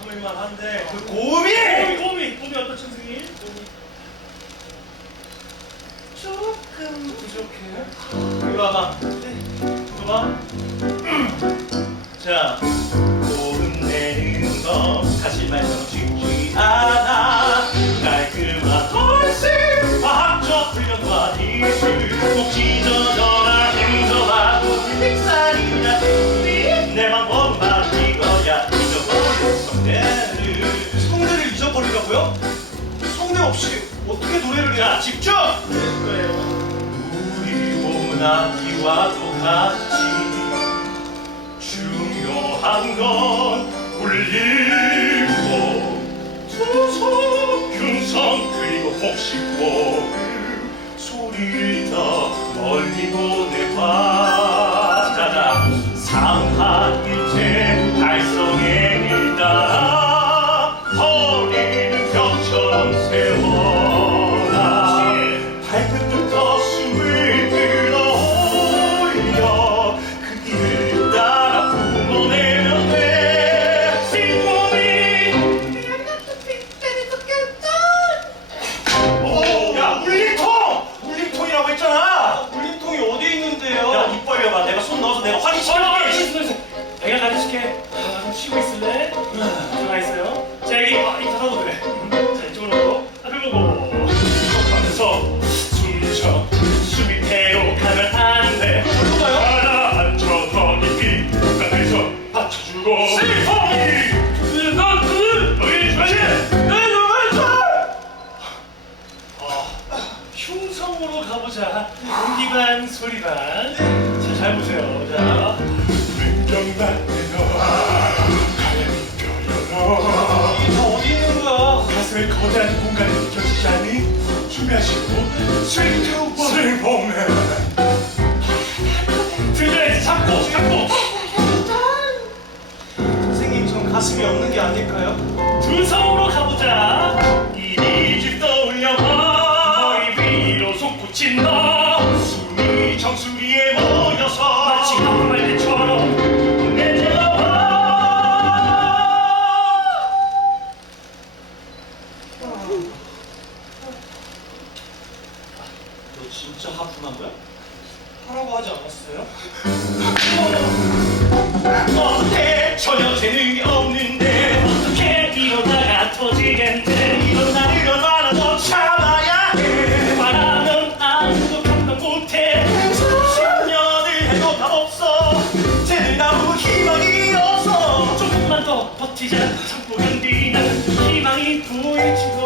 참을만 한데 그 고음이 꼬미 꼬미 꼬미 어떤 선생님? 조금 부족해. 이리 와봐. 이리 봐. 자, 거예요. 우리 악기와 똑같이 중요한 건 울림고 투성 균성 그리고 복식고음 소리 흉성으로 가보자. 공기 반 소리 반. 자, 잘 보세요. 자. 이게 다 어디 있는 거야? 가슴에 거대한 공간이 느껴지지 않니? 준비하시고 슬퍼 슬퍼맨 가슴이 없는 게 아닐까요? 두 손으로 가보자 이집 떠올려봐 머리 위로 솟구친다 숨이 정수리에 모여서 마치 한말대처럼 내려와 너 진짜 하품한 거야? 하라고 하지 않았어요? 버티자 참고 견디다 희망이 몰라